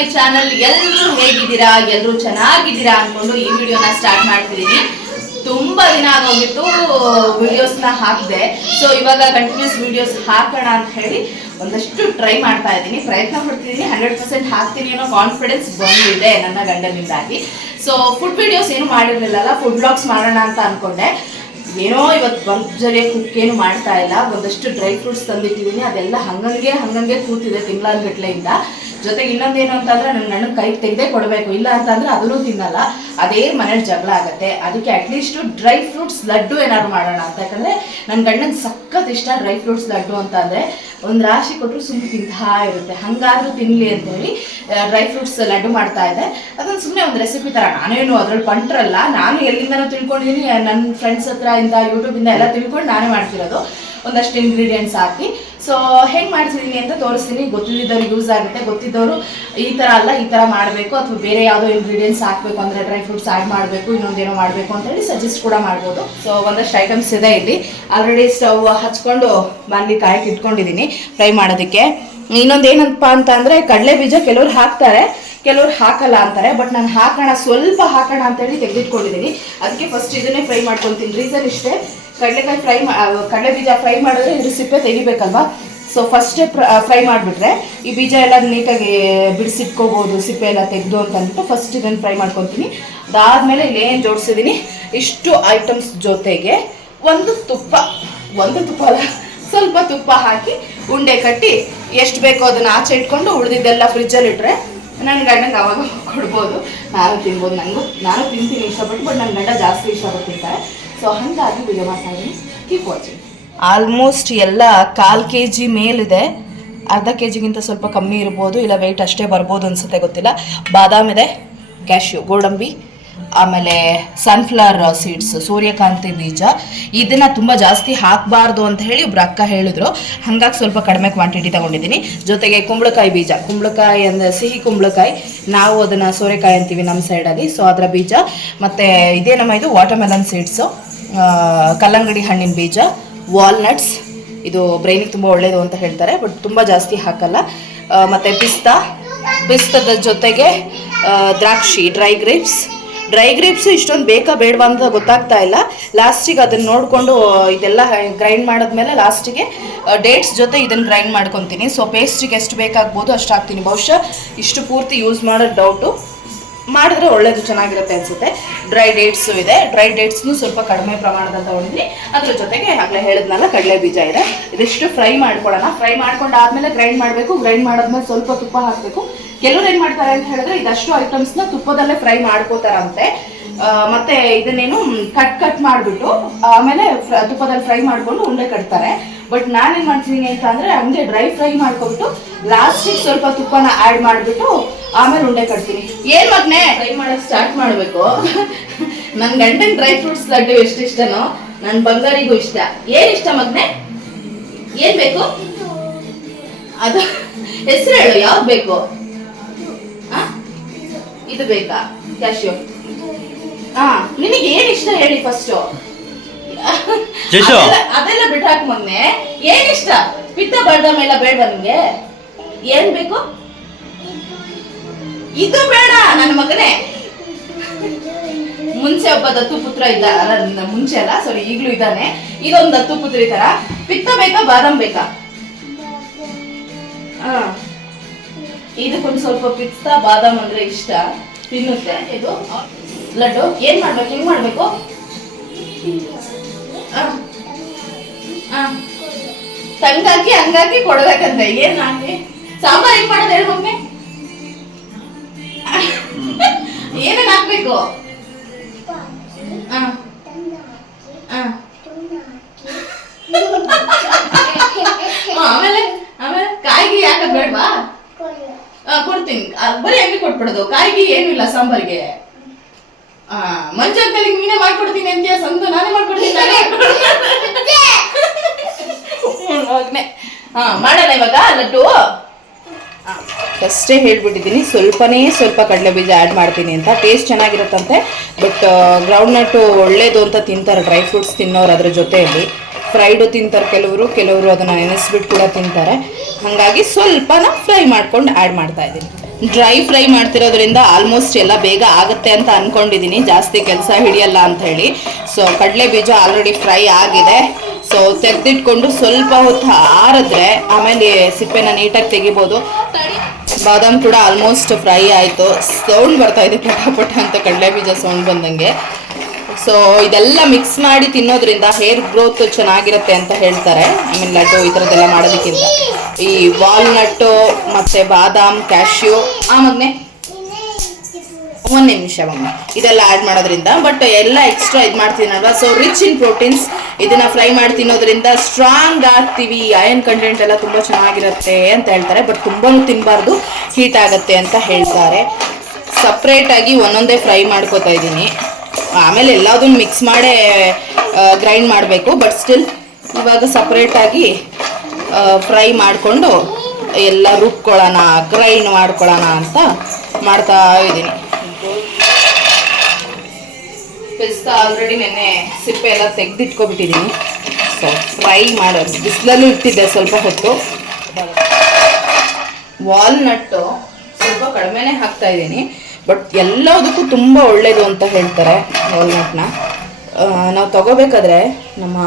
My channel ಎಲ್ಲರೂ ಹೇಗಿದ್ದೀರಾ ಎಲ್ಲರೂ ಚೆನ್ನಾಗಿದ್ದೀರಾ ಅನ್ಕೊಂಡು ಈ ವಿಡಿಯೋನ ಸ್ಟಾರ್ಟ್ ಮಾಡ್ತಿದ್ದೀನಿ ತುಂಬಾ ದಿನ ಆಗೋಗಿತ್ತು ವಿಡಿಯೋಸ್ನ ಹಾಕಿದೆ. ಸೊ ಇವಾಗ ಕಂಟಿನ್ಯೂಸ್ ವಿಡಿಯೋಸ್ ಹಾಕೋಣ ಅಂತ ಹೇಳಿ ಒಂದಷ್ಟು ಟ್ರೈ ಮಾಡ್ತಾ ಇದ್ದೀನಿ. ಪ್ರಯತ್ನ ಪಡ್ತಿದ್ದೀನಿ ಹಂಡ್ರೆಡ್ ಪರ್ಸೆಂಟ್ ಹಾಕ್ತೀನಿ ಅನ್ನೋ ಕಾನ್ಫಿಡೆನ್ಸ್ ಬಂದಿದೆ ನನ್ನ ಗಂಡನಿಂದಾಗಿ. ಸೊ ಫುಡ್ ವಿಡಿಯೋಸ್ ಏನು ಮಾಡಿರಲಿಲ್ಲಲ್ಲ ಫುಡ್ ಬ್ಲಾಗ್ಸ್ ಮಾಡೋಣ ಅಂತ ಅನ್ಕೊಂಡೆ. ಏನೋ ಇವತ್ತು ಭರ್ಜರಿ ಕುಕ್ ಏನು ಮಾಡ್ತಾ ಇಲ್ಲ. ಒಂದಷ್ಟು ಡ್ರೈ ಫ್ರೂಟ್ಸ್ ತಂದಿಟ್ಟಿದ್ದೀನಿ ಅದೆಲ್ಲ ಹಂಗಂಗೆ ಹಂಗಂಗೆ ಕೂತಿದೆ ತಿಂಗಳಾನ್ಗಟ್ಲೆಯಿಂದ ಜೊತೆಗೆ ಇನ್ನೊಂದೇನು ಅಂತಂದ್ರೆ ನನ್ನ ಗಂಡನ ಕೈ ತೆಗೆದೇ ಕೊಡಬೇಕು. ಇಲ್ಲ ಅಂತಂದ್ರೆ ಅದನ್ನು ತಿನ್ನಲ್ಲ. ಅದೇ ಮನೇಲಿ ಜಗಳ ಆಗುತ್ತೆ. ಅದಕ್ಕೆ ಅಟ್ಲೀಸ್ಟ್ ಡ್ರೈ ಫ್ರೂಟ್ಸ್ ಲಡ್ಡು ಏನಾದ್ರು ಮಾಡೋಣ ಅಂತ. ಯಾಕಂದ್ರೆ ನನ್ನ ಗಂಡನ ಸಖತ್ ಇಷ್ಟ ಡ್ರೈ ಫ್ರೂಟ್ಸ್ ಲಡ್ಡು ಅಂತ ಅಂದ್ರೆ ಒಂದು ರಾಶಿ ಕೊಟ್ಟರು ಸುಮ್ಮನೆ ತಿಂತಾ ಇರುತ್ತೆ. ಹಂಗಾದ್ರೂ ತಿನ್ನಲಿ ಅಂತ ಹೇಳಿ ಡ್ರೈ ಫ್ರೂಟ್ಸ್ ಲಡ್ಡು ಮಾಡ್ತಾ ಇದೆ ಅದೊಂದು ಸುಮ್ಮನೆ ಒಂದು ರೆಸಿಪಿ ತರ. ನಾನೇನು ಅದ್ರಲ್ಲಿ ಪಂಟ್ರಲ್ಲ. ನಾನು ಎಲ್ಲಿಂದನೂ ತಿಳ್ಕೊಂಡಿದ್ದೀನಿ ನನ್ನ ಫ್ರೆಂಡ್ಸ್ ಹತ್ರ ಇಂದ ಯೂಟ್ಯೂಬಿಂದ ಎಲ್ಲ ತಿಳ್ಕೊಂಡು ನಾನೇ ಮಾಡ್ತಿರೋದು. ಒಂದಷ್ಟು ಇಂಗ್ರೀಡಿಯೆಂಟ್ಸ್ ಹಾಕಿ. ಸೊ ಹೆಂಗೆ ಮಾಡ್ತಿದ್ದೀನಿ ಅಂತ ತೋರಿಸ್ತೀನಿ. ಗೊತ್ತಿದ್ದವ್ರು ಯೂಸ್ ಆಗುತ್ತೆ. ಗೊತ್ತಿದ್ದವರು ಈ ಥರ ಅಲ್ಲ, ಈ ಥರ ಮಾಡಬೇಕು ಅಥವಾ ಬೇರೆ ಯಾವುದೋ ಇಂಗ್ರೀಡಿಯೆಂಟ್ಸ್ ಹಾಕಬೇಕು ಅಂದರೆ ಡ್ರೈ ಫ್ರೂಟ್ಸ್ ಆ್ಯಡ್ ಮಾಡಬೇಕು, ಇನ್ನೊಂದೇನೋ ಮಾಡಬೇಕು ಅಂತ ಹೇಳಿ ಸಜೆಸ್ಟ್ ಕೂಡ ಮಾಡ್ಬೋದು. ಸೊ ಒಂದಷ್ಟು ಐಟಮ್ಸ್ ಇದೆ ಇಲ್ಲಿ. ಆಲ್ರೆಡಿ ಸ್ಟವ್ ಹಚ್ಕೊಂಡು ಬಾಣಲಿ ಕಾಯಕ್ಕೆ ಇಟ್ಕೊಂಡಿದ್ದೀನಿ ಫ್ರೈ ಮಾಡೋದಕ್ಕೆ. ಇನ್ನೊಂದು ಏನಪ್ಪ ಅಂತ ಅಂದರೆ ಕಡಲೆ ಬೀಜ ಕೆಲವ್ರು ಹಾಕ್ತಾರೆ. ಕೆಲವ್ರು ಹಾಕಲ್ಲ ಅಂತಾರೆ. ಬಟ್ ನಾನು ಹಾಕೋಣ, ಸ್ವಲ್ಪ ಹಾಕೋಣ ಅಂತೇಳಿ ತೆಗೆದಿಟ್ಕೊಂಡಿದ್ದೀನಿ ಅದಕ್ಕೆ ಫಸ್ಟ್ ಇದನ್ನೇ ಫ್ರೈ ಮಾಡ್ಕೊತೀನಿ. ರೀಸನ್ ಇಷ್ಟೇ. ಕಡಲೆಕಾಯಿ ಫ್ರೈ ಕಡಲೆ ಬೀಜ ಫ್ರೈ ಮಾಡಿದ್ರೆ ಇದ್ರ ಸಿಪ್ಪೆ ತೆಗಿಬೇಕಲ್ವಾ? ಸೊ ಫಸ್ಟೇ ಫ್ರೈ ಮಾಡಿಬಿಟ್ರೆ ಈ ಬೀಜ ಎಲ್ಲ ನೀಟಾಗಿ ಬಿಡಿಸಿಟ್ಕೋಬೋದು, ಸಿಪ್ಪೆ ಎಲ್ಲ ತೆಗೆದು ಅಂತ ಅಂದ್ಬಿಟ್ಟು ಫಸ್ಟ್ ಇದನ್ನು ಫ್ರೈ ಮಾಡ್ಕೊತೀನಿ. ಅದಾದಮೇಲೆ ಏನು ಜೋಡಿಸಿದ್ದೀನಿ ಇಷ್ಟು ಐಟಮ್ಸ್ ಜೊತೆಗೆ ಒಂದು ತುಪ್ಪ ಒಂದು ತುಪ್ಪ ಅಲ್ಲ, ಸ್ವಲ್ಪ ತುಪ್ಪ ಹಾಕಿ ಉಂಡೆ ಕಟ್ಟಿ ಎಷ್ಟು ಬೇಕೋ ಅದನ್ನು ಆಚೆ ಇಟ್ಕೊಂಡು ಉಳಿದಿದ್ದೆಲ್ಲ ಫ್ರಿಜ್ಜಲ್ಲಿ ಇಟ್ಟರೆ ನನ್ನ ಗಂಡಂಗೆ ಅವಾಗ ಕೊಡ್ಬೋದು. ನಾನು ತಿನ್ಬೋದು ನನಗೂ ನಾನು ತಿಂತೀನಿ ಇಷ್ಟಪಟ್ಟು ಬಟ್ ನನ್ನ ಗಂಡ ಜಾಸ್ತಿ ಇಷ್ಟಪಟ್ಟು ತಿಂತಾರೆ ಸೊ ಹಾಗಾಗಿ ವಿಡಿಯೋ ಮಾಡ್ತಾಯಿದ್ದೀನಿ ಕೀಪ್ ಆಲ್ಮೋಸ್ಟ್ ಎಲ್ಲ ಕಾಲು ಕೆ ಜಿ ಮೇಲಿದೆ. ಅರ್ಧ ಕೆ ಜಿಗಿಂತ ಸ್ವಲ್ಪ ಕಮ್ಮಿ ಇರ್ಬೋದು, ಇಲ್ಲ ವೆಯ್ಟ್ ಅಷ್ಟೇ ಬರ್ಬೋದು ಅನ್ಸುತ್ತೆ, ಗೊತ್ತಿಲ್ಲ. ಬಾದಾಮಿದೆ ಕ್ಯಾಶ್ಯೂ ಗೋಡಂಬಿ. ಆಮೇಲೆ ಸನ್ಫ್ಲವರ್ ಸೀಡ್ಸ್ ಸೂರ್ಯಕಾಂತಿ ಬೀಜ, ಇದನ್ನ ತುಂಬ ಜಾಸ್ತಿ ಹಾಕಬಾರ್ದು ಅಂತ ಹೇಳಿ ಒಬ್ರು ಅಕ್ಕ ಹೇಳಿದ್ರು. ಹಾಗಾಗಿ ಸ್ವಲ್ಪ ಕಡಿಮೆ ಕ್ವಾಂಟಿಟಿ ತಗೊಂಡಿದ್ದೀನಿ. ಜೊತೆಗೆ ಕುಂಬಳಕಾಯಿ ಬೀಜ, ಕುಂಬಳಕಾಯಿ ಅಂದರೆ ಸಿಹಿ ಕುಂಬಳಕಾಯಿ, ನಾವು ಅದನ್ನು ಸೋರೆಕಾಯಿ ಅಂತೀವಿ ನಮ್ಮ ಸೈಡಲ್ಲಿ ಸೊ ಅದರ ಬೀಜ, ಮತ್ತು ಇದೇ ನಮ್ಮ ಇದು ವಾಟರ್ಮೆಲನ್ ಸೀಡ್ಸು ಕಲ್ಲಂಗಡಿ ಹಣ್ಣಿನ ಬೀಜ ವಾಲ್ನಟ್ಸ್ ಇದು ಬ್ರೈನಿಗೆ ತುಂಬ ಒಳ್ಳೆಯದು ಅಂತ ಹೇಳ್ತಾರೆ ಬಟ್ ತುಂಬ ಜಾಸ್ತಿ ಹಾಕಲ್ಲ. ಮತ್ತು ಮತ್ತೆ ಪಿಸ್ತಾ, ಪಿಸ್ತದ ಜೊತೆಗೆ ದ್ರಾಕ್ಷಿ ಡ್ರೈ ಗ್ರೇಪ್ಸ್ ಡ್ರೈ ಗ್ರೇಪ್ಸ್ ಇಷ್ಟೊಂದು ಬೇಕಾ ಬೇಡವಾ ಅಂತ ಗೊತ್ತಾಗ್ತಾ ಇಲ್ಲ. ಲಾಸ್ಟಿಗೆ ಅದನ್ನ ನೋಡಿಕೊಂಡು ಇದೆಲ್ಲ ಗ್ರೈಂಡ್ ಮಾಡಿದ್ಮೇಲೆ ಲಾಸ್ಟಿಗೆ ಡೇಟ್ಸ್ ಜೊತೆ ಇದನ್ನು ಗ್ರೈಂಡ್ ಮಾಡ್ಕೊತೀನಿ. ಸೊ ಪೇಸ್ಟಿಗೆ ಎಷ್ಟು ಬೇಕಾಗ್ಬೋದು ಅಷ್ಟು ಹಾಕ್ತೀನಿ. ಬಹುಶಃ ಇಷ್ಟು ಪೂರ್ತಿ ಯೂಸ್ ಮಾಡೋದು ಡೌಟು ಮಾಡಿದ್ರೆ ಒಳ್ಳೇದು ಚೆನ್ನಾಗಿರುತ್ತೆ ಅನ್ಸುತ್ತೆ. ಡ್ರೈ ಡೇಟ್ಸು ಇದೆ. ಡ್ರೈ ಡೇಟ್ಸ್ನು ಸ್ವಲ್ಪ ಕಡಿಮೆ ಪ್ರಮಾಣದಲ್ಲಿ ತಗೊಂಡಿದ್ದೀನಿ ಅದ್ರ ಜೊತೆಗೆ ಆಗಲೇ ಹೇಳಿದ್ನಲ್ಲ, ಕಡಲೆ ಬೀಜ ಇದೆ. ಇದಿಷ್ಟು ಫ್ರೈ ಮಾಡ್ಕೊಳ್ಳೋಣ. ಫ್ರೈ ಮಾಡ್ಕೊಂಡಾದ್ಮೇಲೆ ಗ್ರೈಂಡ್ ಮಾಡಬೇಕು. ಗ್ರೈಂಡ್ ಮಾಡಿದ್ಮೇಲೆ ಸ್ವಲ್ಪ ತುಪ್ಪ ಹಾಕಬೇಕು. ಕೆಲವ್ರು ಏನು ಮಾಡ್ತಾರೆ ಅಂತ ಹೇಳಿದ್ರೆ, ಇದಷ್ಟು ಐಟಮ್ಸ್ನ ತುಪ್ಪದಲ್ಲೇ ಫ್ರೈ ಮಾಡ್ಕೋತಾರಂತೆ. ಮತ್ತೆ ಇದನ್ನೇನು ಕಟ್ ಕಟ್ ಮಾಡಿಬಿಟ್ಟು, ಆಮೇಲೆ ತುಪ್ಪದಲ್ಲಿ ಫ್ರೈ ಮಾಡಿಕೊಂಡು ಉಂಡೆ ಕಟ್ತಾರೆ. ಬಟ್ ನಾನೇನು ಮಾಡ್ತೀನಿ ಅಂತ ಅಂದರೆ, ಹಂಗೆ ಡ್ರೈ ಫ್ರೈ ಮಾಡ್ಕೊಬಿಟ್ಟು ಲಾಸ್ಟಿಗೆ ಸ್ವಲ್ಪ ತುಪ್ಪನ ಆ್ಯಡ್ ಮಾಡಿಬಿಟ್ಟು ಆಮೇಲೆ ಉಂಡೆ ಕಟ್ತೀನಿ. ಏನ್ ಮಗ್ನೆ? ಟ್ರೈ ಮಾಡಕ್ ಸ್ಟಾರ್ಟ್ ಮಾಡಬೇಕು. ನನ್ನ ಗಂಡನ ಡ್ರೈ ಫ್ರೂಟ್ಸ್ ಲಡ್ಡು ಎಷ್ಟು ಇಷ್ಟನೋ ನನ್ನ ಬಂಗಾರಿಗೂ ಇಷ್ಟ. ಏನ್ ಇಷ್ಟ ಮಗ್ನೆ? ಏನ್ ಬೇಕು? ಅದು ಹೆಸರು ಹೇಳು ಯಾವ್ದು ಬೇಕು? ಇದು ಬೇಕಾ? ಕ್ಯಾಶ್ಯೂ ಹಾ ನಿನಗೆ ಏನ್ ಇಷ್ಟ ಹೇಳಿ ಫಸ್ಟ್. ಅದೆಲ್ಲ ಬಿಟ್ಟಾಕ್ ಮೊನ್ನೆ ಏನ್ ಇಷ್ಟ? ಪಿತ್ತ ಬರ್ದ ಮೇಲೆ ಬೇಡ ನಿಂಗೆ? ಏನ್ ಬೇಕು? ಇದು ಬೇಡ, ನನ್ನ ಮಗನೇ. ಮುಂಚೆ ಒಬ್ಬ ದತ್ತು ಪುತ್ರ ಇದ್ದ ಮುಂಚೆ ಅಲ್ಲ ಸಾರಿ ಈಗಲೂ ಇದ್ದಾನೆ. ಇದೊಂದು ದತ್ತು ಪುತ್ರಿ ತರ. ಪಿತ್ತ ಬೇಕಾ, ಬಾದಾಮ್ ಬೇಕಾ? ಇದಕ್ಕೊಂದು ಸ್ವಲ್ಪ ಪಿತ್ತ, ಬಾದಾಮ್ ಅಂದ್ರೆ ಇಷ್ಟ. ತಿನ್ನುತ್ತೆ, ಇದು. ಲಡ್ಡು. ಏನ್ ಮಾಡ್ಬೇಕು, ಹೆಂಗ್ ಮಾಡ್ಬೇಕು. ತಂಗಾಕಿ, ಹಂಗಾಕಿ ಕೊಡ್ಬೇಕಂತೆ ಏನ್ ಹಾಕಿ ಸಾಂಬಾರ್ ಹೆಂಗ್ ಮಾಡೋದು ಹೇಳು ಮಮ್ಮಿ. ಏನೇನ್ ಹಾಕ್ಬೇಕು? ಆಮೇಲೆ ಆಮೇಲೆ ಕಾಯಿಗೆ ಯಾಕೆ ಬೇಡವಾ? ಕೊಡ್ತೀನಿ. ಬರೀ ಹಂಗೆ ಕೊಟ್ಬಿಡೋದು. ಕಾಯಿಗೆ ಏನು ಇಲ್ಲ ಸಾಂಬಾರ್ಗೆ. ಆ ಮಂಜಂತಲ್ಲಿ ನೀನೇ ಮಾಡ್ಕೊಡ್ತೀನಿ ಅಂತೀಯ ಸಂದು ನಾನೇ ಮಾಡ್ಕೊಡ್ತೀನಿ ನಾನೇ ಮಾಡೋಣ ಇವಾಗ ಲಡ್ಡು? ಅಷ್ಟೇ ಹೇಳ್ಬಿಟ್ಟಿದ್ದೀನಿ. ಸ್ವಲ್ಪನೇ ಸ್ವಲ್ಪ ಕಡಲೆ ಬೀಜ ಆ್ಯಡ್ ಮಾಡ್ತೀನಿ ಅಂತ. ಟೇಸ್ಟ್ ಚೆನ್ನಾಗಿರುತ್ತಂತೆ ಬಟ್ ಗ್ರೌಂಡ್ನಟ್ಟು ಒಳ್ಳೇದು ಅಂತ ತಿಂತಾರೆ ಡ್ರೈ ಫ್ರೂಟ್ಸ್ ತಿನ್ನೋರು ಅದ್ರ ಜೊತೆಯಲ್ಲಿ. ಫ್ರೈಡು ತಿಂತಾರೆ ಕೆಲವರು ಕೆಲವರು ಅದನ್ನು ನೆನೆಸ್ಬಿಟ್ಟು ಕೂಡ ತಿಂತಾರೆ. ಹಾಗಾಗಿ ಸ್ವಲ್ಪನ ಫ್ರೈ ಮಾಡ್ಕೊಂಡು ಆ್ಯಡ್ ಮಾಡ್ತಾ ಇದ್ದೀನಿ. ಡ್ರೈ ಫ್ರೈ ಮಾಡ್ತಿರೋದ್ರಿಂದ ಆಲ್ಮೋಸ್ಟ್ ಎಲ್ಲ ಬೇಗ ಆಗುತ್ತೆ ಅಂತ ಅಂದ್ಕೊಂಡಿದ್ದೀನಿ ಜಾಸ್ತಿ ಕೆಲಸ ಹಿಡಿಯಲ್ಲ ಅಂತ ಹೇಳಿ. ಸೊ ಕಡಲೆ ಬೀಜ ಆಲ್ರೆಡಿ ಫ್ರೈ ಆಗಿದೆ. ಸೊ ತೆಗೆದಿಟ್ಕೊಂಡು ಸ್ವಲ್ಪ ಹೊತ್ತು ಆರಿದ್ರೆ ಆಮೇಲೆ ಸಿಪ್ಪೆನ ನೀಟಾಗಿ ತೆಗಿಬೋದು. ಬಾದಾಮ್ ಕೂಡ ಆಲ್ಮೋಸ್ಟ್ ಫ್ರೈ ಆಯಿತು. ಸೌಂಡ್ ಬರ್ತಾ ಇದೆ ಪಟ ಅಂತ ಕಡಲೆ ಬೀಜ ಸೌಂಡ್ ಬಂದಂಗೆ. ಸೊ ಇದೆಲ್ಲ ಮಿಕ್ಸ್ ಮಾಡಿ ತಿನ್ನೋದ್ರಿಂದ ಹೇರ್ ಗ್ರೋತ್ ಚೆನ್ನಾಗಿರುತ್ತೆ ಅಂತ ಹೇಳ್ತಾರೆ. ಐ ಮೀನ್ ಲಡ್ಡು ಈ ಥರದ್ದೆಲ್ಲ ಮಾಡೋದಕ್ಕಿಂತ. ಈ ವಾಲ್ನಟ್ಟು ಮತ್ತು ಬಾದಾಮ್ ಕ್ಯಾಶ್ಯೂ ಆ ಮಗ್ನೆ ಒಂದು ನಿಮಿಷ, ಒಮ್ಮೆ. ಇದೆಲ್ಲ ಆ್ಯಡ್ ಮಾಡೋದ್ರಿಂದ. ಬಟ್ ಎಲ್ಲ ಎಕ್ಸ್ಟ್ರಾ ಇದು ಮಾಡ್ತೀನಲ್ವಾ? ಸೊ ರಿಚ್ ಇನ್ ಪ್ರೋಟೀನ್ಸ್ ಇದನ್ನ ಫ್ರೈ ಮಾಡಿ ತಿನ್ನೋದ್ರಿಂದ ಸ್ಟ್ರಾಂಗ್ ಆಗ್ತೀವಿ. ಅಯನ್ ಕಂಟೆಂಟ್ ಎಲ್ಲ ತುಂಬ ಚೆನ್ನಾಗಿರುತ್ತೆ ಅಂತ ಹೇಳ್ತಾರೆ. ಬಟ್ ತುಂಬಾ ತಿನ್ನಬಾರ್ದು ಹೀಟ್ ಆಗುತ್ತೆ ಅಂತ ಹೇಳ್ತಾರೆ. ಸಪ್ರೇಟಾಗಿ ಒಂದೊಂದೇ ಫ್ರೈ ಮಾಡ್ಕೋತಾ ಇದ್ದೀನಿ. ಆಮೇಲೆ ಎಲ್ಲದನ್ನು ಮಿಕ್ಸ್ ಮಾಡೇ ಗ್ರೈಂಡ್ ಮಾಡಬೇಕು. ಬಟ್ ಸ್ಟಿಲ್ ಇವಾಗ ಸಪ್ರೇಟಾಗಿ ಫ್ರೈ ಮಾಡಿಕೊಂಡು, ಎಲ್ಲ ರುಬ್ಕೊಳ್ಳೋಣ ಗ್ರೈಂಡ್ ಮಾಡ್ಕೊಳ್ಳೋಣ ಅಂತ ಮಾಡ್ತಾ ಇದ್ದೀನಿ. ಪಿಸ್ತಾ ಆಲ್ರೆಡಿ ನೆನ್ನೆ ಸಿಪ್ಪೆ ಎಲ್ಲ ತೆಗೆದಿಟ್ಕೊಬಿಟ್ಟಿದ್ದೀನಿ. ಸೊ ಫ್ರೈ ಮಾಡೋದು. ಬಿಸಿಲಲ್ಲೂ ಇಟ್ಟಿದ್ದೆ ಸ್ವಲ್ಪ ಹೊತ್ತು. ವಾಲ್ನಟ್ಟು ಸ್ವಲ್ಪ ಕಡಿಮೆನೇ ಹಾಕ್ತಾ ಇದ್ದೀನಿ. ಬಟ್ ಎಲ್ಲದಕ್ಕೂ ತುಂಬ ಒಳ್ಳೆಯದು ಅಂತ ಹೇಳ್ತಾರೆ ವಾಲ್ನಟ್ನ ನಾವು ತಗೋಬೇಕಾದ್ರೆ ನಮ್ಮ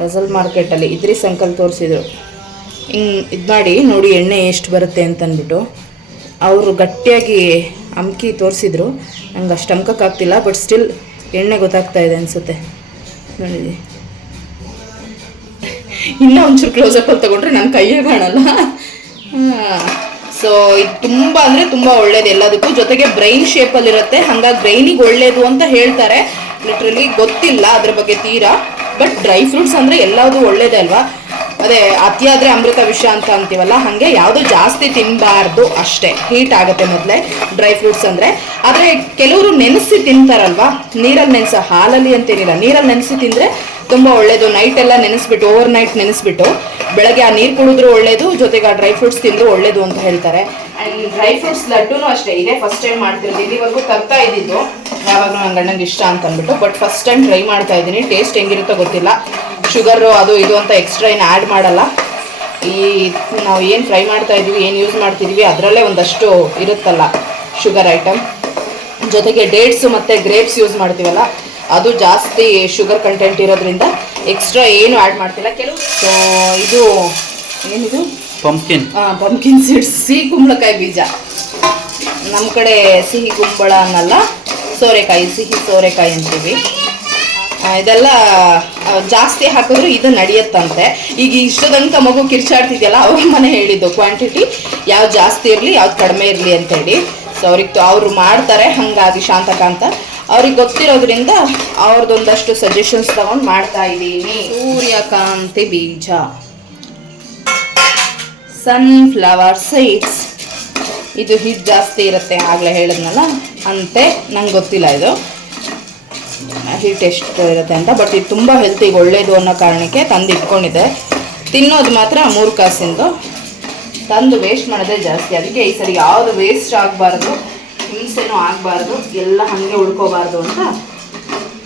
ರಸಲ್ ಮಾರ್ಕೆಟಲ್ಲಿ ಇದ್ರಿ ಸಂಕಲ್ ತೋರಿಸಿದ್ರು. ಹಿಂಗೆ ಇದು ಮಾಡಿ ನೋಡಿ ಎಣ್ಣೆ ಎಷ್ಟು ಬರುತ್ತೆ ಅಂತಂದ್ಬಿಟ್ಟು ಅವರು ಗಟ್ಟಿಯಾಗಿ ಅಮ್ಕಿ ತೋರಿಸಿದ್ರು. ನಂಗೆ ಅಷ್ಟು ಅಮ್ಕಕ್ಕಾಗ್ತಿಲ್ಲ ಬಟ್ ಸ್ಟಿಲ್ ಎಣ್ಣೆ ಗೊತ್ತಾಗ್ತಾ ಇದೆ ಅನಿಸುತ್ತೆ. ನೋಡಿ. ಇನ್ನೂ ಒಂಚೂರು ಕ್ಲೋಸಪ್ಪಲ್ಲಿ ತೊಗೊಂಡ್ರೆ ನನ್ನ ಕೈಯೇ ಕಾಣಲ್ಲ. ಸೊ ಇದು ತುಂಬ ಅಂದರೆ ತುಂಬ ಒಳ್ಳೇದು ಎಲ್ಲದಕ್ಕೂ. ಜೊತೆಗೆ ಬ್ರೈನ್ ಶೇಪಲ್ಲಿರುತ್ತೆ ಹಾಗಾಗಿ ಬ್ರೈನಿಗೆ ಒಳ್ಳೇದು ಅಂತ ಹೇಳ್ತಾರೆ. ಲಿಟ್ರಲಿ ಗೊತ್ತಿಲ್ಲ ಅದ್ರ ಬಗ್ಗೆ ತೀರಾ. ಬಟ್ ಡ್ರೈ ಫ್ರೂಟ್ಸ್ ಅಂದರೆ ಎಲ್ಲದೂ ಒಳ್ಳೇದೇ ಅಲ್ವಾ? ಅದೇ ಅತಿಯಾದರೆ ಅಮೃತ ವಿಷ ಅಂತ ಅಂತೀವಲ್ಲ, ಹಾಗೆ ಯಾವುದು ಜಾಸ್ತಿ ತಿನ್ನಬಾರ್ದು ಅಷ್ಟೇ. ಹೀಟ್ ಆಗುತ್ತೆ ಮೊದಲೇ ಡ್ರೈ ಫ್ರೂಟ್ಸ್ ಅಂದರೆ. ಆದರೆ ಕೆಲವರು ನೆನೆಸಿ ತಿಂತಾರಲ್ವಾ? ನೀರಲ್ಲಿ ನೆನೆಸ ಹಾಲಲ್ಲಿ ಅಂತೇನಿಲ್ಲ. ನೀರಲ್ಲಿ ನೆನೆಸಿ ತಿಂದರೆ ತುಂಬ ಒಳ್ಳೆಯದು ನೈಟ್ ಎಲ್ಲ ನೆನೆಸ್ಬಿಟ್ಟು ಓವರ್ ನೈಟ್ ನೆನೆಸ್ಬಿಟ್ಟು, ಬೆಳಗ್ಗೆ ಆ ನೀರು ಕುಡಿದ್ರು ಒಳ್ಳೇದು, ಜೊತೆಗೆ ಆ ಡ್ರೈ ಫ್ರೂಟ್ಸ್ ತಿಂದ್ರು ಒಳ್ಳೇದು ಅಂತ ಹೇಳ್ತಾರೆ. ಆ್ಯಂಡ್ ಡ್ರೈ ಫ್ರೂಟ್ಸ್ ಲಡ್ಡುನೂ ಅಷ್ಟೇ, ಇದೇ ಫಸ್ಟ್ ಟೈಮ್ ಮಾಡ್ತಿರೋದು. ಇಲ್ಲಿವರೆಗೂ ತರ್ತಾ ಇದ್ದಿದ್ದು. ಯಾವಾಗ ನನ್ನ ಗಂಡಂಗೆ ಇಷ್ಟ ಅಂತ ಅಂದ್ಬಿಟ್ಟು ಬಟ್ ಫಸ್ಟ್ ಟೈಮ್ ಟ್ರೈ ಮಾಡ್ತಾ ಇದ್ದೀನಿ. ಟೇಸ್ಟ್ ಹೆಂಗಿರುತ್ತೋ ಗೊತ್ತಿಲ್ಲ. ಶುಗರು ಅದು ಇದು ಅಂತ ಎಕ್ಸ್ಟ್ರಾ ಏನು ಆ್ಯಡ್ ಮಾಡಲ್ಲ. ಈ ನಾವು ಏನು ಫ್ರೈ ಮಾಡ್ತಾ ಇದೀವಿ, ಏನು ಯೂಸ್ ಮಾಡ್ತಿದ್ವಿ, ಅದರಲ್ಲೇ ಒಂದಷ್ಟು ಇರುತ್ತಲ್ಲ ಶುಗರ್ ಐಟಮ್ ಜೊತೆಗೆ ಡೇಟ್ಸು ಮತ್ತು ಗ್ರೇಪ್ಸ್ ಯೂಸ್ ಮಾಡ್ತೀವಲ್ಲ ಅದು ಜಾಸ್ತಿ ಶುಗರ್ ಕಂಟೆಂಟ್ ಇರೋದ್ರಿಂದ ಎಕ್ಸ್ಟ್ರಾ ಏನು ಆ್ಯಡ್ ಮಾಡ್ತಿಲ್ಲ. ಕೆಲವು ಸೊ ಇದು ಏನಿದು? ಪಂಪ್ಕಿನ್ ಪಂಪ್ಕಿನ್ ಸೀಡ್ಸ್ ಸಿಹಿ ಕುಂಬಳಕಾಯಿ ಬೀಜ. ನಮ್ಮ ಕಡೆ ಸಿಹಿ ಕುಂಬಳ ಅನ್ನಲ್ಲ ಸೋರೆಕಾಯಿ ಸಿಹಿ ಸೋರೆಕಾಯಿ ಅಂತೀವಿ. ಇದೆಲ್ಲ ಜಾಸ್ತಿ ಹಾಕಿದ್ರು ಇದು ನಡೆಯುತ್ತಂತೆ. ಈಗ ಇಷ್ಟು ತನಕ ಮಗು ಕಿರ್ಚಾಡ್ತಿದ್ಯಲ್ಲ ಅವ್ರ ಮನೆ ಹೇಳಿದ್ದು ಕ್ವಾಂಟಿಟಿ ಯಾವ್ದು ಜಾಸ್ತಿ ಇರಲಿ ಯಾವ್ದು ಕಡಿಮೆ ಇರಲಿ ಅಂತೇಳಿ ಸೊ ಅವ್ರಿಗೆ ಅವರು ಮಾಡ್ತಾರೆ ಹಾಗಾಗಿ ಶಾಂತಕಾಂತ ಅವ್ರಿಗೆ ಗೊತ್ತಿರೋದ್ರಿಂದ ಅವ್ರದ್ದೊಂದಷ್ಟು ಸಜೆಷನ್ಸ್ ತಗೊಂಡು ಮಾಡ್ತಾ ಇದ್ದೀನಿ. ಸೂರ್ಯಕಾಂತಿ ಬೀಜ. ಸನ್ಫ್ಲವರ್ ಸೀಡ್ಸ್ ಇದು ಹಿಟ್ ಜಾಸ್ತಿ ಇರುತ್ತೆ ಆಗಲೇ ಹೇಳಿದ್ನಲ್ಲ? ಅಂತೆ, ನಂಗೆ ಗೊತ್ತಿಲ್ಲ ಇದು. ಹಿಟ್ ಎಷ್ಟು ಇರುತ್ತೆ ಅಂತ ಬಟ್ ಇದು ತುಂಬ ಹೆಲ್ತಿಗೆ ಒಳ್ಳೇದು ಅನ್ನೋ ಕಾರಣಕ್ಕೆ ತಂದು ಇಟ್ಕೊಂಡಿದ್ದೆ ತಿನ್ನೋದು ಮಾತ್ರ ಮೂರು ಕಾಸಿಂದು. ತಂದು ವೇಸ್ಟ್ ಮಾಡೋದೇ ಜಾಸ್ತಿ. ಅದಕ್ಕೆ ಈ ಸರಿ ಯಾವುದು ವೇಸ್ಟ್ ಆಗಬಾರ್ದು. ಹಿಂಸೆನೂ ಆಗಬಾರ್ದು ಎಲ್ಲ ಹಾಗೆ ಉಳ್ಕೋಬಾರ್ದು ಅಂತ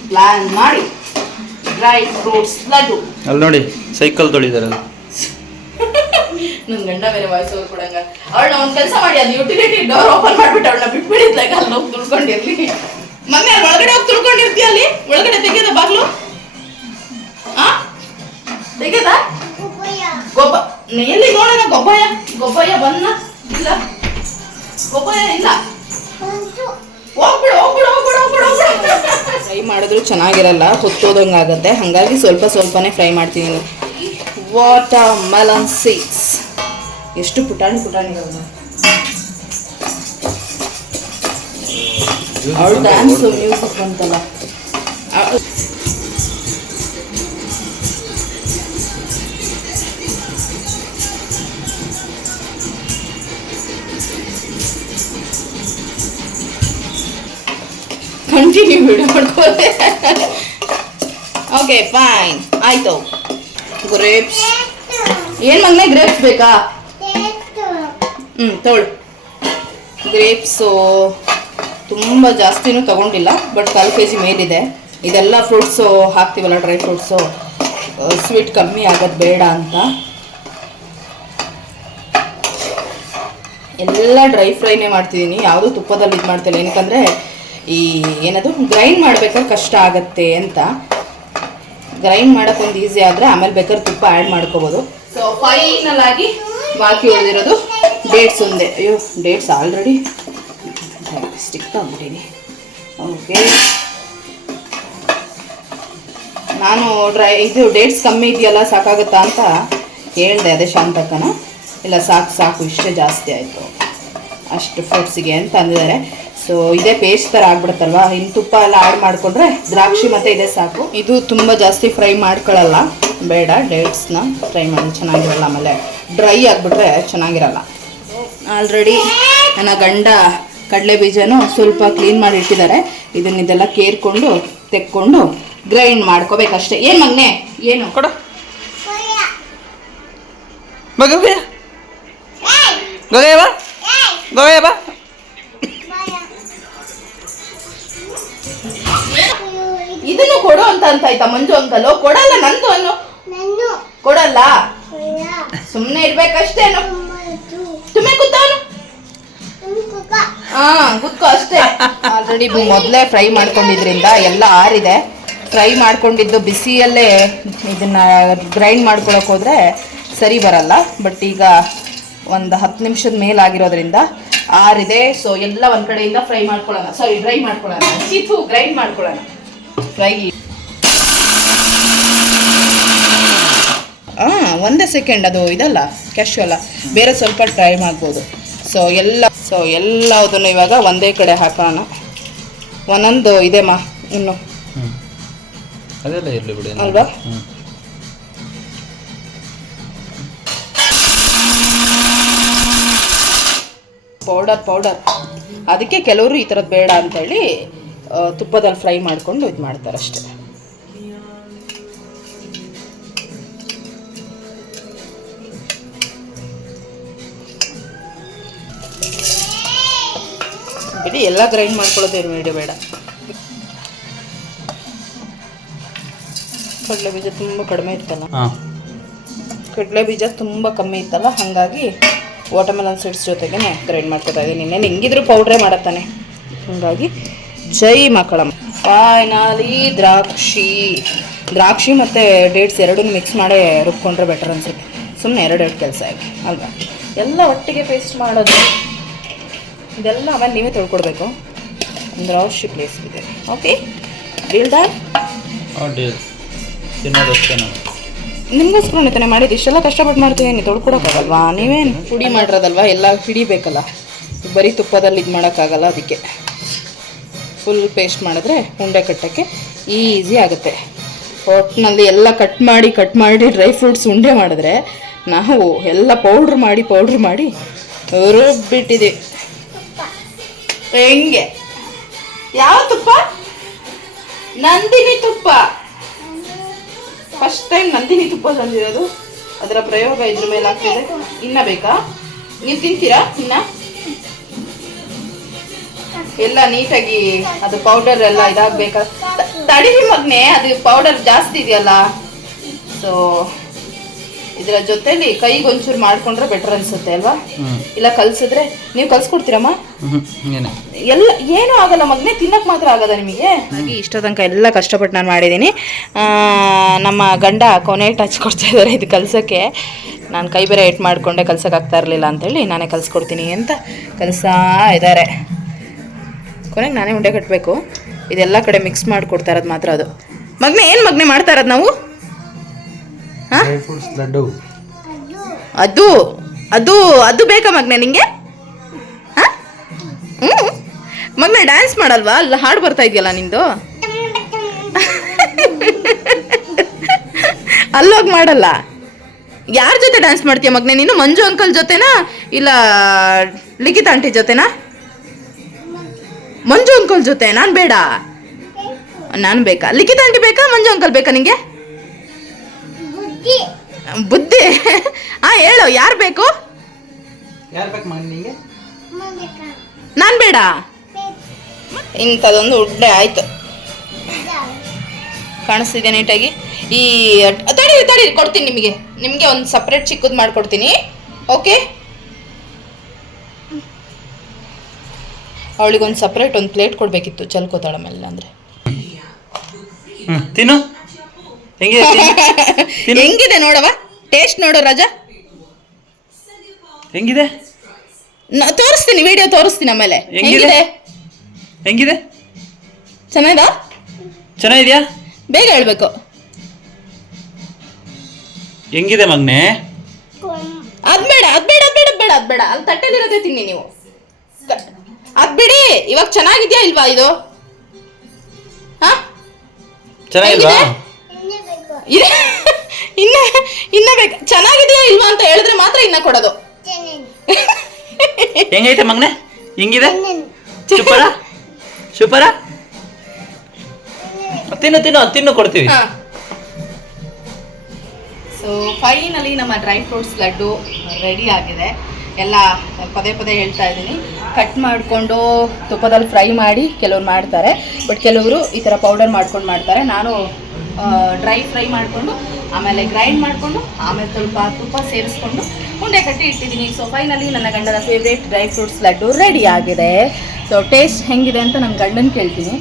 ಪ್ಲ್ಯಾನ್ ಮಾಡಿ. Dry fruits laddoo. ಅಲ್ಲಿ ನೋಡಿ ಸೈಕಲ್ ತೊಳಿದಾರಲ್ಲ ನನ್ನ ಗಂಡ ಬೇರೆ ವಾಯ್ಸ್ ಓವರ್ ಕೊಡಂಗ. ಅವಳನ್ನ ಒಂದು ಕೆಲಸ ಮಾಡಿ ಅದು ಯುಟಿಲಿಟಿ ಡೋರ್ ಓಪನ್ ಮಾಡ್ಬಿಟ್ಟು ಅವಳನ್ನ ಬಿಟ್ಬಿಡಿದ್ಲಾಗ ಅಲ್ಲಿ ಹೋಗಿ ತುಳ್ಕೊಂಡಿರ್ಲಿ. ಮಮ್ಮಿ ಅಲ್ಲಿ ಒಳಗಡೆ ಹೋಗಿ ತುಳ್ಕೊಂಡಿರ್ತೀಯ ಅಲ್ಲಿ? ಒಳಗಡೆ ತೆಗೆದ ಬಾಗ್ಲು? ಆ? ತೆಗೆದ ಗೊಬ್ಬ ಎಲ್ಲಿ ನೋಡೋಣ ಗೊಬ್ಬಯ್ಯ? ಗೊಬ್ಬಯ್ಯ ಬಂದ? ಇಲ್ಲ. ಗೊಬ್ಬಯ್ಯ ಇಲ್ಲ. ಫ್ರೈ ಮಾಡಿದ್ರು ಚೆನ್ನಾಗಿರಲ್ಲ ಹೊತ್ತೋದಂಗೆ ಆಗುತ್ತೆ. ಹಾಗಾಗಿ ಸ್ವಲ್ಪ ಸ್ವಲ್ಪನೇ ಫ್ರೈ ಮಾಡ್ತೀನಿ ವಾಟರ್ ಮಲನ್ ಸೀಡ್ಸ್ ಎಷ್ಟು ಪುಟಾಣಿ ಪುಟಾಣಿ ಅವಳು ಡ್ಯಾನ್ಸ್ ಮ್ಯೂಸಿಕ್ ಬಂತಲ್ಲ. ಮಾಡ್ಕೋದೆ ಓಕೆ ಫೈನ್ ಆಯ್ತು. ಗ್ರೇಪ್ಸ್ ಏನು ಮಗನೇ ಗ್ರೇಪ್ಸ್ ಬೇಕಾ? ಹ್ಞೂ ತೊಳು. ಗ್ರೇಪ್ಸು ತುಂಬ ಜಾಸ್ತಿನೂ ತಗೊಂಡಿಲ್ಲ ಬಟ್ ಕಾಲು ಕೆ ಜಿ ಮೇಲಿದೆ. ಇದೆಲ್ಲ ಫ್ರೂಟ್ಸು ಹಾಕ್ತೀವಲ್ಲ ಡ್ರೈ ಫ್ರೂಟ್ಸು ಸ್ವೀಟ್ ಕಮ್ಮಿ ಆಗೋದು ಬೇಡ ಅಂತ. ಎಲ್ಲ ಡ್ರೈ ಫ್ರೈನೇ ಮಾಡ್ತಿದ್ದೀನಿ. ಯಾವುದೂ ತುಪ್ಪದಲ್ಲಿ ಇದು ಮಾಡ್ತಿಲ್ಲ ಏನಕ್ಕಂದರೆ ಈ ಏನದು? ಗ್ರೈಂಡ್ ಮಾಡ್ಬೇಕಾದ್ರೆ ಕಷ್ಟ ಆಗತ್ತೆ ಅಂತ. ಗ್ರೈಂಡ್ ಮಾಡೋಕೆ ಒಂದು ಈಸಿ ಆದರೆ ಆಮೇಲೆ ಬೇಕಾದ್ರೆ ತುಪ್ಪ ಆ್ಯಡ್ ಮಾಡ್ಕೋಬೋದು. ಸೊ ಫೈನಲ್ ಆಗಿ ಬಾಕಿ ಉಳಿದಿರೋದು ಡೇಟ್ಸ್ ಒಂದೇ. ಅಯ್ಯೋ ಡೇಟ್ಸ್ ಆಲ್ರೆಡಿ ಸ್ಟಿಕ್ ಆಗ್ಬಿಟ್ಟಿನಿ ಓಕೆ ನಾನು ಡ್ರೈ ಇದು ಡೇಟ್ಸ್ ಕಮ್ಮಿ ಇದೆಯಲ್ಲ, ಸಾಕಾಗುತ್ತಾ ಅಂತ ಹೇಳಿದೆ ಅದೇ ಶಾಂತಕ್ಕನ. ಇಲ್ಲ, ಸಾಕು ಸಾಕು, ಇಷ್ಟೇ ಜಾಸ್ತಿ ಆಯಿತು. ಅಷ್ಟು ಫ್ರೂಟ್ಸಿಗೆ ಅಂತ ಅಂದಿದ್ದಾರೆ. ಸೊ ಇದೇ ಪೇಸ್ಟ್ ಥರ ಆಗ್ಬಿಡುತ್ತಲ್ವ? ಇನ್ನು ತುಪ್ಪ ಎಲ್ಲ ಆ್ಯಡ್ ಮಾಡಿಕೊಂಡ್ರೆ ದ್ರಾಕ್ಷಿ ಮತ್ತು ಇದೇ ಸಾಕು. ಇದು ತುಂಬ ಜಾಸ್ತಿ ಫ್ರೈ ಮಾಡ್ಕೊಳ್ಳಲ್ಲ ಬೇಡ ಡೇಟ್ಸ್ನ ಫ್ರೈ ಮಾಡಿ ಚೆನ್ನಾಗಿರಲ್ಲ. ಆಮೇಲೆ ಡ್ರೈ ಆಗಿಬಿಟ್ರೆ ಚೆನ್ನಾಗಿರಲ್ಲ. ಆಲ್ರೆಡಿ ನನ್ನ ಗಂಡ ಕಡಲೆ ಬೀಜನೂ ಸ್ವಲ್ಪ ಕ್ಲೀನ್ ಮಾಡಿ ಇಟ್ಟಿದ್ದಾರೆ. ಇದನ್ನ ಇದೆಲ್ಲ ಕೇರ್ಕೊಂಡು ತೆಕ್ಕೊಂಡು ಗ್ರೈಂಡ್ ಮಾಡ್ಕೋಬೇಕಷ್ಟೇ. ಏನು ಮಗ್ನೆ? ಏನು? ಕೊಡ. ಬಾ. ಗಗಯ ಬಾ. ಇದನ್ನು ಕೊಡು ಅಂತ ಅಂತ ಆಯ್ತಾ ಮಂಜು ಅಂಕಲು? ಕೊಡಲ್ಲ ನಂದು ಅನ್ನು. ಕೊಡಲ್ಲ? ಸುಮ್ಮನೆ ಇರ್ಬೇಕಷ್ಟೇನು ತುಮ್ಮೆ ಕೂತವನು ಹಾ ಕುತ್ಕೋ ಅಷ್ಟೇ. ಆಲ್ರೆಡಿ ಮೊದಲೇ ಫ್ರೈ ಮಾಡ್ಕೊಂಡಿದ್ರಿಂದ ಎಲ್ಲ ಆರಿದೆ. ಫ್ರೈ ಮಾಡ್ಕೊಂಡಿದ್ದು ಬಿಸಿಯಲ್ಲೇ ಇದನ್ನ ಗ್ರೈಂಡ್ ಮಾಡ್ಕೊಳಕ್ ಹೋದ್ರೆ ಸರಿ ಬರಲ್ಲ. ಬಟ್ ಈಗ ಒಂದು ಹತ್ತು ನಿಮಿಷದ ಮೇಲಾಗಿರೋದ್ರಿಂದ ಆರಿದೆ. ಸೊ ಎಲ್ಲ ಒಂದ್ ಕಡೆಯಿಂದ ಫ್ರೈ ಮಾಡ್ಕೊಳ್ಳೋಣ. ಸಾರಿ ಡ್ರೈ ಮಾಡ್ಕೊಳ್ಳೋಣ. ಚೀತು ಗ್ರೈಂಡ್ ಮಾಡ್ಕೊಳ್ಳೋಣ. ಫ್ರೈ ಹಾಂ ಒಂದೇ ಸೆಕೆಂಡ್ ಅದು ಇದಲ್ಲ ಕ್ಯಾಶು ಅಲ್ಲ ಬೇರೆ ಸ್ವಲ್ಪ ಟ್ರೈ ಮಾಡ್ಬೋದು. ಸೊ ಎಲ್ಲ ಸೊ ಎಲ್ಲದನ್ನು ಇವಾಗ ಒಂದೇ ಕಡೆ ಹಾಕೋಣ. ಒಂದೊಂದು ಇನ್ನು. ಅದೆಲ್ಲ ಇರಲಿ ಬಿಡಿ ಅಲ್ವಾ? ಪೌಡರ್ ಪೌಡರ್ ಅದಕ್ಕೆ ಕೆಲವರು ಈ ಥರದ್ದು ಬೇಡ ಅಂತೇಳಿ ತುಪ್ಪದಲ್ಲಿ ಫ್ರೈ ಮಾಡಿಕೊಂಡು ಇದು ಮಾಡ್ತಾರೆ ಅಷ್ಟೇ. ಬಿಡಿ ಎಲ್ಲ ಗ್ರೈಂಡ್ ಮಾಡ್ಕೊಳ್ಳೋದೇನು ಬೇಡ ಬೇಡ. ಕಡಲೆ ಬೀಜ ತುಂಬ ಕಡಿಮೆ ಇತ್ತಲ್ಲ? ಕಡಲೆ ಬೀಜ ತುಂಬ ಕಮ್ಮಿ ಇತ್ತಲ್ಲ ಹಾಗಾಗಿ ವಾಟರ್ಮೆಲನ್ ಸೀಡ್ಸ್ ಜೊತೆಗೆ ಗ್ರೈಂಡ್ ಮಾಡ್ಕೊತಾ ಇದ್ದೀನಿ ನಿನ್ನೆ ಹೆಂಗಿದ್ರು ಪೌಡ್ರೇ ಮಾಡತ್ತಾನೆ. ಹಾಗಾಗಿ ಜೈ ಮಕ್ಕಳಮ್ಮ. ಫೈನಲಿ ದ್ರಾಕ್ಷಿ. ದ್ರಾಕ್ಷಿ ಮತ್ತು ಡೇಟ್ಸ್ ಎರಡೂ ಮಿಕ್ಸ್ ಮಾಡೇ ರುಬ್ಕೊಂಡ್ರೆ ಬೆಟರ್ ಅನ್ಸುತ್ತೆ. ಸುಮ್ಮನೆ ಎರಡೆರಡು ಕೆಲಸ ಆಗಿ ಅಲ್ವಾ? ಎಲ್ಲ ಒಟ್ಟಿಗೆ ಪೇಸ್ಟ್ ಮಾಡೋದು. ಇದೆಲ್ಲ ಆಮೇಲೆ ನೀವೇ ತೊಳ್ಕೊಡ್ಬೇಕು. ದ್ರಾಕ್ಷಿ ಪ್ಲೇಸ್ ಇದೆ. ಓಕೆ ಡೀಲ್ ನಾವು. ನಿಮ್ಗೋಸ್ಕರ ತಾನೇ ಮಾಡಿದ್ದು. ಇಷ್ಟೆಲ್ಲ ಕಷ್ಟಪಟ್ಟು ಮಾಡ್ತೀನಿ ತೊಳ್ಕೊಡೋಕ್ಕಾಗಲ್ವಾ? ನೀವೇನು ಪುಡಿ ಮಾಡಿರೋದಲ್ವಾ? ಎಲ್ಲ ಹಿಡಿಬೇಕಲ್ಲ. ಬರೀ ತುಪ್ಪದಲ್ಲಿ ಇದು ಮಾಡೋಕ್ಕಾಗಲ್ಲ ಅದಕ್ಕೆ. ಫುಲ್ ಪೇಸ್ಟ್ ಮಾಡಿದ್ರೆ ಉಂಡೆ ಕಟ್ಟೋಕ್ಕೆ ಈಸಿ ಆಗುತ್ತೆ. ಒಟ್ಟಿನಲ್ಲಿ ಎಲ್ಲ ಕಟ್ ಮಾಡಿ ಕಟ್ ಮಾಡಿ ಡ್ರೈ ಫ್ರೂಟ್ಸ್ ಉಂಡೆ ಮಾಡಿದ್ರೆ ನಾವು ಎಲ್ಲ ಪೌಡ್ರ್ ಮಾಡಿ ಪೌಡ್ರ್ ಮಾಡಿ ರುಬ್ಬಿಟ್ಟಿದ್ದೀವಿ. ಹೆಂಗೆ? ಯಾವ ತುಪ್ಪ? ನಂದಿನಿ ತುಪ್ಪ. ಫಸ್ಟ್ ಟೈಮ್ ನಂದಿನಿ ತುಪ್ಪ ತಂದಿರೋದು. ಅದರ ಪ್ರಯೋಗ ಇದ್ರ ಮೇಲೆ ಆಗ್ತಿದೆ. ಇನ್ನ ಬೇಕಾ? ನೀವು ತಿಂತೀರಾ? ಇನ್ನ? ಎಲ್ಲ ನೀಟಾಗಿ ಅದು ಪೌಡರ್ ಎಲ್ಲ ಇದಾಗಬೇಕಾ? ತಡಿರಿ ಮಗ್ನೆ ಅದು ಪೌಡರ್ ಜಾಸ್ತಿ ಇದೆಯಲ್ಲ. ಸೊ ಇದರ ಜೊತೆಲಿ ಕೈಗೆ ಒಂಚೂರು ಮಾಡ್ಕೊಂಡ್ರೆ ಬೆಟರ್ ಅನ್ಸುತ್ತೆ ಅಲ್ವಾ? ಇಲ್ಲ ಕಲ್ಸಿದ್ರೆ? ನೀವು ಕಲ್ಸ್ಕೊಡ್ತೀರಮ್ಮ? ಎಲ್ಲ ಏನೂ ಆಗಲ್ಲ ಮಗ್ನೆ ತಿನ್ನಕ್ಕೆ ಮಾತ್ರ ಆಗದ ನಿಮಗೆ? ಹಾಗೆ ಇಷ್ಟ ತನಕ ಎಲ್ಲ ಕಷ್ಟಪಟ್ಟು ನಾನು ಮಾಡಿದ್ದೀನಿ. ನಮ್ಮ ಗಂಡ ಕೊನೆ ಟಚ್ ಕೊಡ್ತಾ ಇದ್ದಾರೆ ಇದು ಕಲ್ಸೋಕ್ಕೆ. ನಾನು ಕೈ ಬೇರೆ ಏಟ್ ಮಾಡಿಕೊಂಡೆ ಕಲ್ಸೋಕ್ಕಾಗ್ತಾ ಆಗ್ತಾ ಇರಲಿಲ್ಲ ಅಂತೇಳಿ ನಾನೇ ಕಲ್ಸ್ಕೊಡ್ತೀನಿ ಅಂತ ಕಲ್ಸಾ ಇದ್ದಾರೆ ಕೊನೆಗೆ ನಾನೇ ಉಂಡೆ ಕಟ್ಟಬೇಕು ಇದೆಲ್ಲ ಕಡೆ ಮಿಕ್ಸ್ ಮಾಡಿಕೊಡ್ತಾ ಇರೋದು ಮಾತ್ರ ಅದು. ಮಗ್ನೆ ಏನು ಮಗ್ನೆ ಮಾಡ್ತಾ ಇರೋದು ನಾವು? ಅದು ಅದು ಅದು ಬೇಕಾ ಮಗ್ನೆ ನಿಂಗೆ? ಹ್ಞೂ ಮಗ್ನೆ ಡ್ಯಾನ್ಸ್ ಮಾಡಲ್ವಾ? ಅಲ್ಲಿ ಹಾಡು ಬರ್ತಾ ಇದೆಯಲ್ಲ ನಿಂದು? ಅಲ್ಲೋಗಿ ಮಾಡಲ್ಲ. ಯಾರ ಜೊತೆ ಡ್ಯಾನ್ಸ್ ಮಾಡ್ತೀಯ ಮಗ್ನೆ? ನೀನು ಮಂಜು ಅಂಕಲ್ ಜೊತೆನಾ? ಇಲ್ಲ ಲಿಖಿತ ಆಂಟಿ ಜೊತೆನಾ? ಮಂಜು ಅಂಕಲ್ ಜೊತೆ ನಾನು ಬೇಡ. ನಾನು ಬೇಕಾ? ಲಿಖಿತ ಆಂಟಿ ಬೇಕಾ? ಮಂಜು ಅಂಕಲ್ ಬೇಕಾ ನಿಂಗೆ? ಬುದ್ಧಿ. ಹಾ ಹೇಳು ಯಾರು ಬೇಕು? ನಾನು ಬೇಡ. ಇಂಥದ್ದೊಂದು ಉಡ್ಡೆ ಆಯ್ತು. ಕಾಣಿಸ್ತಿದೆ ನೀಟಾಗಿ. ಈ ತಡಿ ತಡಿ ಕೊಡ್ತೀನಿ ನಿಮಗೆ. ನಿಮಗೆ ಒಂದು ಸಪ್ರೇಟ್ ಚಿಕ್ಕದು ಮಾಡ್ಕೊಡ್ತೀನಿ. ಓಕೆ ಅವಳಿಗೊಂದು ಸಪ್ರೇಟ್ ಒಂದು ಪ್ಲೇಟ್ ಕೊಡಬೇಕಿತ್ತು ಚಲ್ಕೋತಾಳ ಮೇಲೆ ಅಂದರೆ. ತಿನ್ನು. ಹೆಂಗಿದೆ ತಿನ್ನು. ತಿನ್ನು. ಹೆಂಗಿದೆ ನೋಡವ ಟೇಸ್ಟ್ ನೋಡು ರಾಜಾ. ಹೆಂಗಿದೆ? ನ- ತೋರಿಸ್ತೀನಿ ವಿಡಿಯೋ ತೋರಿಸ್ತೀನಿ ಆಮೇಲೆ. ಹೆಂಗಿದೆ? ಹೆಂಗಿದೆ? ಚೆನ್ನಾಗಿದಾ? ಚೆನ್ನಾಗಿದ್ಯಾ? ಬೇಗ ಹೇಳ್ಬೇಕು. ಹೆಂಗಿದೆ ಮಗ್ನೆ? ಅದ್ಬೇಡ ಅದ್ಬೇಡ ಅದ್ಬೇಡ ಅದ್ಬೇಡ ಅದ್ ಬೇಡ ಬೇಡ ಅದ್ ಬೇಡ ಅಲ್ಲಿ ತಟ್ಟೆಲಿರೋದೇ ತಿನ್ನಿ ನೀವು. ಅದ್ ಬಿಡಿ ಇವಾಗ ಚೆನ್ನಾಗಿದ್ಯಾ ಇಲ್ವಾ ಇದು? ಹಾ? ಚೆನ್ನಾಗಿಲ್ವಾ? ಇದೆ? ಇನ್ನ ಇನ್ನ ಬೇಕು. ಚೆನ್ನಾಗಿದೆಯಾ ಇಲ್ವಾ ಅಂತ ಹೇಳಿದ್ರೆ ಮಾತ್ರ ಇನ್ನ ಕೊಡೋದು. ಹೆಂಗೈತೆ ಮಗ್ನೆ? ಹೆಂಗಿದೆ? ಸೂಪರ ಸೂಪರ ತಿನ್ನು ತಿನ್ನು ತಿನ್ನು ಕೊಡ್ತೀವಿ. ಸೊ ಫೈನಲಿ ನಮ್ಮ ಡ್ರೈ ಫ್ರೂಟ್ಸ್ ಲಡ್ಡು ರೆಡಿ ಆಗಿದೆ. ಎಲ್ಲ ಪದೇ ಪದೇ ಹೇಳ್ತಾ ಇದ್ದೀನಿ. ಕಟ್ ಮಾಡಿಕೊಂಡು ತುಪ್ಪದಲ್ಲಿ ಫ್ರೈ ಮಾಡಿ ಕೆಲವ್ರು ಮಾಡ್ತಾರೆ. ಬಟ್ ಕೆಲವರು ಈ ಥರ ಪೌಡರ್ ಮಾಡ್ಕೊಂಡು ಮಾಡ್ತಾರೆ. ನಾನು ಡ್ರೈ ಫ್ರೈ ಮಾಡಿಕೊಂಡು, ಆಮೇಲೆ ಗ್ರೈಂಡ್ ಮಾಡಿಕೊಂಡು, ಆಮೇಲೆ ಸ್ವಲ್ಪ ತುಪ್ಪ ಸೇರಿಸ್ಕೊಂಡು ಉಂಡೆ ಕಟ್ಟಿ ಇಟ್ಟಿದ್ದೀನಿ. ಸೊ ಫೈನಲಿ ನನ್ನ ಗಂಡನ favourite dry fruits laddoo ready ಆಗಿದೆ. ಸೊ ಟೇಸ್ಟ್ ಹೆಂಗಿದೆ ಅಂತ ನನ್ನ ಗಂಡನ ಕೇಳ್ತೀನಿ.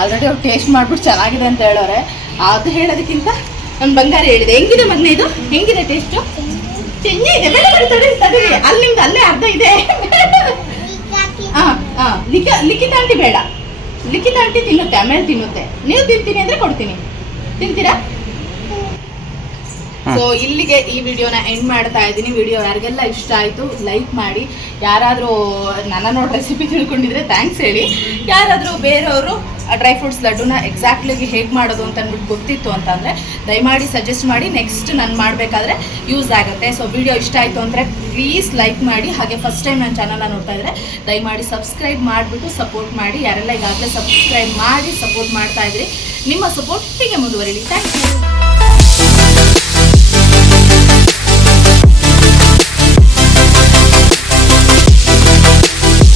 ಆಲ್ರೆಡಿ ಅವ್ರು ಟೇಸ್ಟ್ ಮಾಡ್ಬಿಟ್ಟು ಚೆನ್ನಾಗಿದೆ ಅಂತ ಹೇಳೋರೆ. ಅದು ಹೇಳೋದಕ್ಕಿಂತ ನನ್ನ ಬಂಗಾರ ಹೇಳಿದೆ. ಹೆಂಗಿದೆ ಮಗನೇ ಇದು? ಹೆಂಗಿದೆ ಟೇಸ್ಟು ಚೆನ್ನಾಗಿದೆ ಬೇಡ ಬೇಡ ತಡೀರಿ ತಡೀರಿ ಅಲ್ಲಿ ನಿಮ್ದು ಅಲ್ಲೇ ಅರ್ಧ ಇದೆ. ಹಾ ಹಾ ಲಿಖ ಲಿಖಿತ ಆಂಟಿ ಬೇಡ. ಲಿಖಿತ ಆಂಟಿ ತಿನ್ನುತ್ತೆ ಆಮೇಲೆ ತಿನ್ನುತ್ತೆ. ನೀವು ತಿಂತೀನಿ ಅಂದ್ರೆ ಕೊಡ್ತೀನಿ. ತಿಂತೀರಾ. ಸೊ ಇಲ್ಲಿಗೆ ಈ ವಿಡಿಯೋನ ಎಂಡ್ ಮಾಡ್ತಾ ಇದ್ದೀನಿ. ವಿಡಿಯೋ ಯಾರಿಗೆಲ್ಲ ಇಷ್ಟ ಆಯಿತು ಲೈಕ್ ಮಾಡಿ. ಯಾರಾದರೂ ನನ್ನ ನೋಡಿ ರೆಸಿಪಿ ತಿಳ್ಕೊಂಡಿದ್ರೆ ಥ್ಯಾಂಕ್ಸ್ ಹೇಳಿ. ಯಾರಾದರೂ ಬೇರೆಯವರು ಡ್ರೈ ಫ್ರೂಟ್ಸ್ ಲಡ್ಡುನ ಎಕ್ಸಾಕ್ಟ್ಲಿ ಹೇಗೆ ಮಾಡೋದು ಅಂತ ಅಂದ್ಬಿಟ್ಟು ಗೊತ್ತಿತ್ತು ಅಂತಂದರೆ, ದಯಮಾಡಿ ಸಜೆಸ್ಟ್ ಮಾಡಿ. ನೆಕ್ಸ್ಟ್ ನಾನು ಮಾಡಬೇಕಾದ್ರೆ ಯೂಸ್ ಆಗುತ್ತೆ. ಸೊ ವಿಡಿಯೋ ಇಷ್ಟ ಆಯಿತು ಅಂದರೆ ಪ್ಲೀಸ್ ಲೈಕ್ ಮಾಡಿ. ಹಾಗೆ ಫಸ್ಟ್ ಟೈಮ್ ನನ್ನ ಚಾನಲ್ನ ನೋಡ್ತಾ ಇದ್ದರೆ ದಯಮಾಡಿ ಸಬ್ಸ್ಕ್ರೈಬ್ ಮಾಡಿಬಿಟ್ಟು ಸಪೋರ್ಟ್ ಮಾಡಿ. ಯಾರೆಲ್ಲ ಈಗಾಗಲೇ ಸಬ್ಸ್ಕ್ರೈಬ್ ಮಾಡಿ ಸಪೋರ್ಟ್ ಮಾಡ್ತಾ ಇದ್ರಿ, ನಿಮ್ಮ ಸಪೋರ್ಟ್ ಹೀಗೆ ಮುಂದುವರಿಲಿ. Thank you